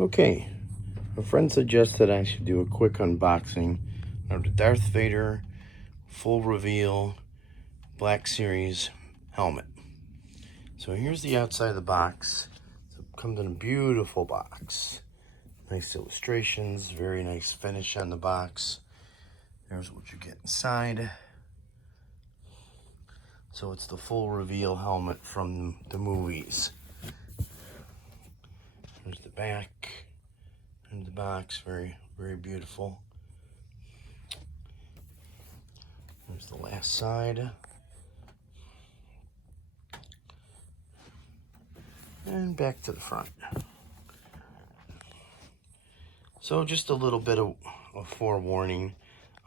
Okay, a friend suggested I should do a quick unboxing of the Darth Vader full reveal Black Series helmet. So here's the outside of the box. So it comes in a beautiful box. Nice illustrations, very nice finish on the box. There's what you get inside. So it's the full reveal helmet from the movies. There's the back and the box, very, very beautiful. There's the last side. And back to the front. So just a little bit of forewarning.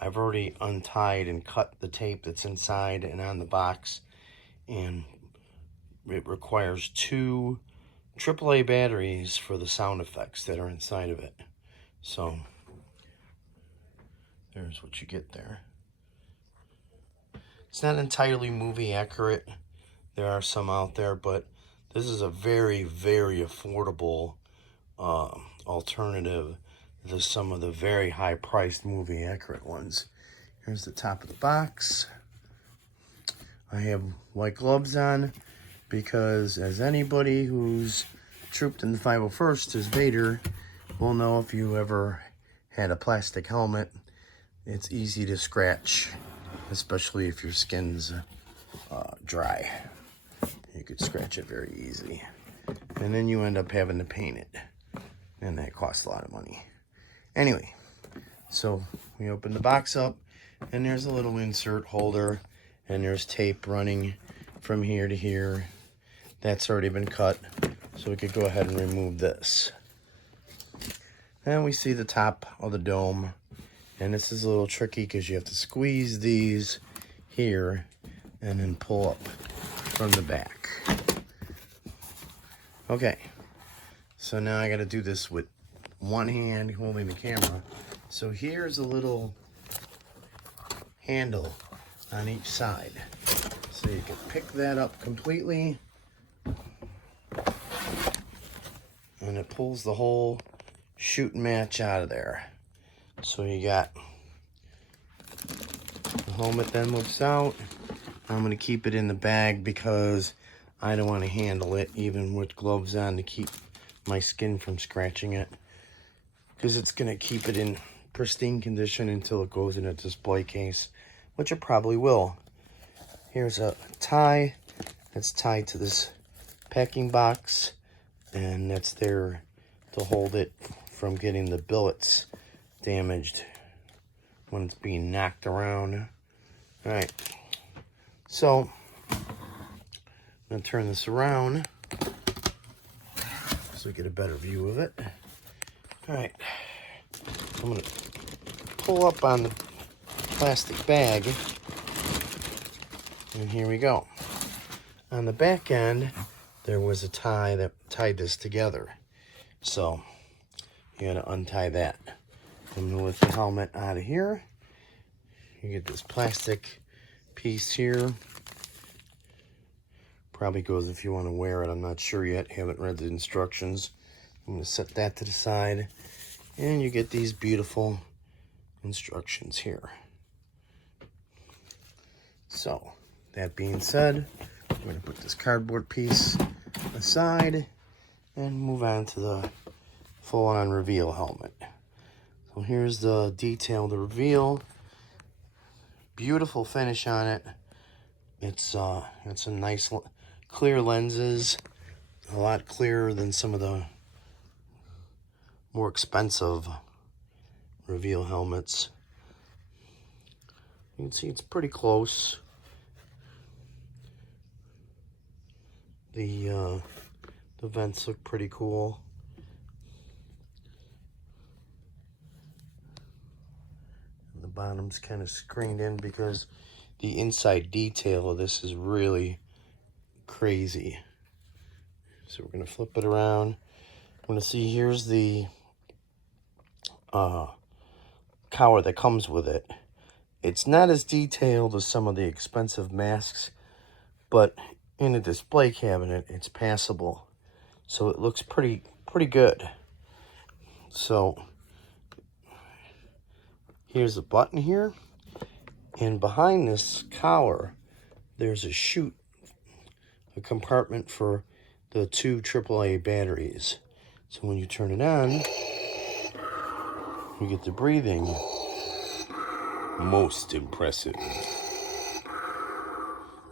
I've already untied and cut the tape that's inside and on the box, and it requires 2 AAA batteries for the sound effects that are inside of it. So there's what you get there. It's not entirely movie accurate. There are some out there, but this is a very, very affordable alternative to some of the very high-priced movie accurate ones. Here's the top of the box. I have white gloves on because, as anybody who's trooped in the 501st as Vader will know, if you ever had a plastic helmet, it's easy to scratch, especially if your skin's dry. You could scratch it very easy. And then you end up having to paint it. And that costs a lot of money. Anyway, so we open the box up, and there's a little insert holder, and there's tape running from here to here. That's already been cut, so we could go ahead and remove this. And we see the top of the dome, and this is a little tricky because you have to squeeze these here and then pull up from the back. Okay, so now I got to do this with one hand holding the camera. So here's a little handle on each side, so you can pick that up completely, and it pulls the whole shooting match out of there. So you got the helmet then moves out. I'm going to keep it in the bag because I don't want to handle it even with gloves on to keep my skin from scratching it, because it's going to keep it in pristine condition until it goes in a display case, which it probably will. Here's a tie that's tied to this packing box, and that's there to hold it from getting the billets damaged when it's being knocked around. All right, so I'm going to turn this around so we get a better view of it. All right, I'm going to pull up on the plastic bag, and here we go. On the back end, there was a tie that tied this together, so you got to untie that. I'm going to lift the helmet out of here. You get this plastic piece here. Probably goes if you want to wear it. I'm not sure yet. Haven't read the instructions. I'm going to set that to the side, and you get these beautiful instructions here. So, that being said, I'm going to put this cardboard piece aside and move on to the full-on reveal helmet. So here's the detail of the reveal. Beautiful finish on it. It's a nice clear lenses, a lot clearer than some of the more expensive reveal helmets. You can see it's pretty close. The vents look pretty cool. The bottom's kind of screened in because the inside detail of this is really crazy. So we're going to flip it around. I'm going to see, here's the cowl that comes with it. It's not as detailed as some of the expensive masks, but in a display cabinet, it's passable. So it looks pretty good. So here's a button here, and behind this collar there's a chute, a compartment for the 2 AAA batteries. So when you turn it on, you get the breathing. Most impressive.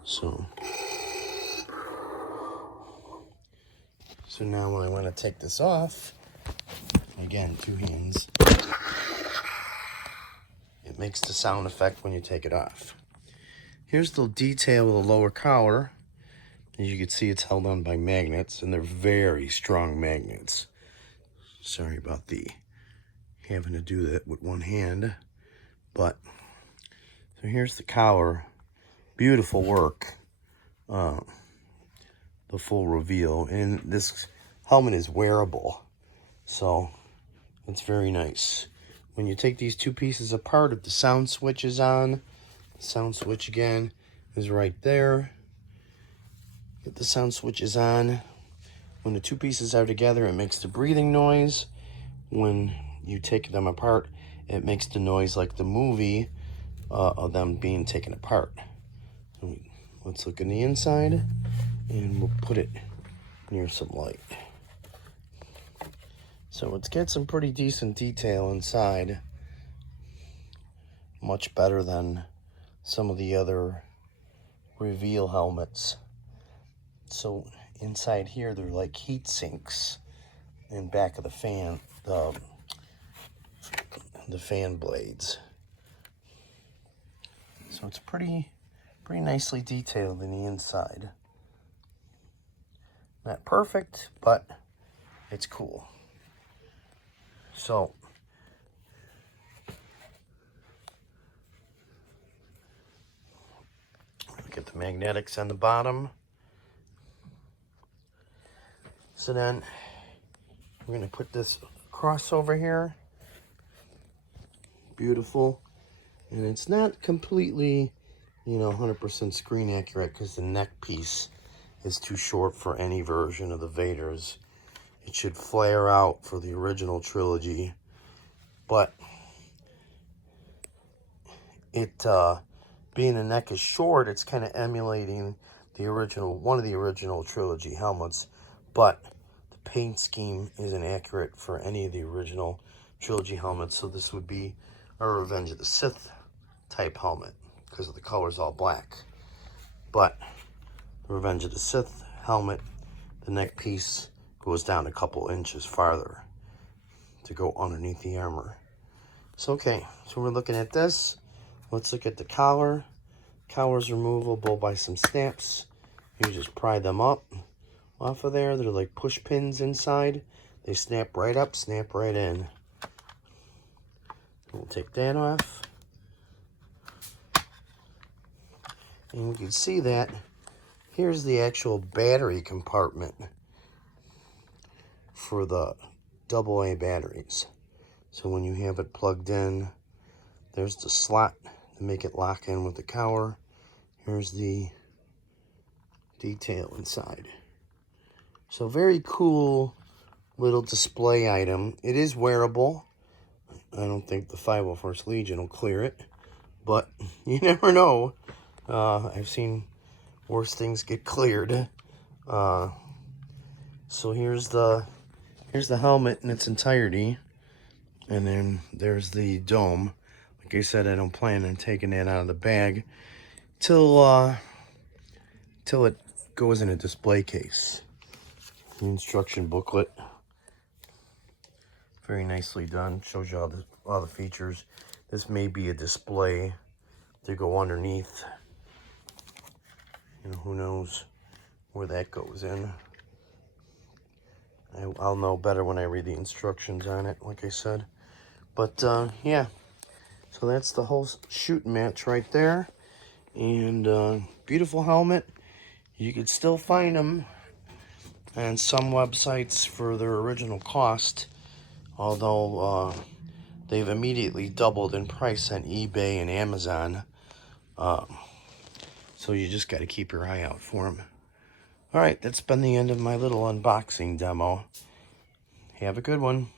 So now when I want to take this off, again, 2 hands, it makes the sound effect when you take it off. Here's the detail of the lower collar. As you can see, it's held on by magnets, and they're very strong magnets. Sorry about the having to do that with one hand, but so here's the collar. Beautiful work. The full reveal, and this helmet is wearable, so it's very nice. When you take these 2 pieces apart, if the sound switch is on, the sound switch again is right there. If the sound switch is on, when the 2 pieces are together, it makes the breathing noise. When you take them apart, it makes the noise like the movie of them being taken apart. So let's look in the inside, and we'll put it near some light. So it's got some pretty decent detail inside. Much better than some of the other reveal helmets. So inside here, they're like heat sinks in back of the fan, the fan blades. So it's pretty nicely detailed in the inside. Not perfect, but it's cool. So look at the magnetics on the bottom. So then we're going to put this crossover here. Beautiful. And it's not completely, 100% screen accurate because the neck piece is too short for any version of the Vaders. It should flare out for the original trilogy, but it being the neck is short, it's kind of emulating one of the original trilogy helmets, but the paint scheme isn't accurate for any of the original trilogy helmets. So this would be a Revenge of the Sith type helmet because of the color's all black. But the Revenge of the Sith helmet, the neck piece goes down a couple inches farther to go underneath the armor. So okay, so we're looking at this. Let's look at the collar. Collar's removable by some snaps. You just pry them up off of there. They're like push pins inside. They snap right up, snap right in. We'll take that off. And we can see that here's the actual battery compartment for the AA batteries. So when you have it plugged in, there's the slot to make it lock in with the collar. Here's the detail inside. So very cool little display item. It is wearable. I don't think the 501st Legion will clear it, but you never know. I've seen worse things get cleared. So here's the helmet in its entirety, and then there's the dome. Like I said, I don't plan on taking that out of the bag till it goes in a display case. The instruction booklet, very nicely done, shows you all the features. This may be a display to go underneath. Who knows where that goes in. I'll know better when I read the instructions on it, like I said. But yeah, so that's the whole shooting match right there. And beautiful helmet. You could still find them on some websites for their original cost, although they've immediately doubled in price on eBay and Amazon. So you just got to keep your eye out for them. All right, that's been the end of my little unboxing demo. Have a good one.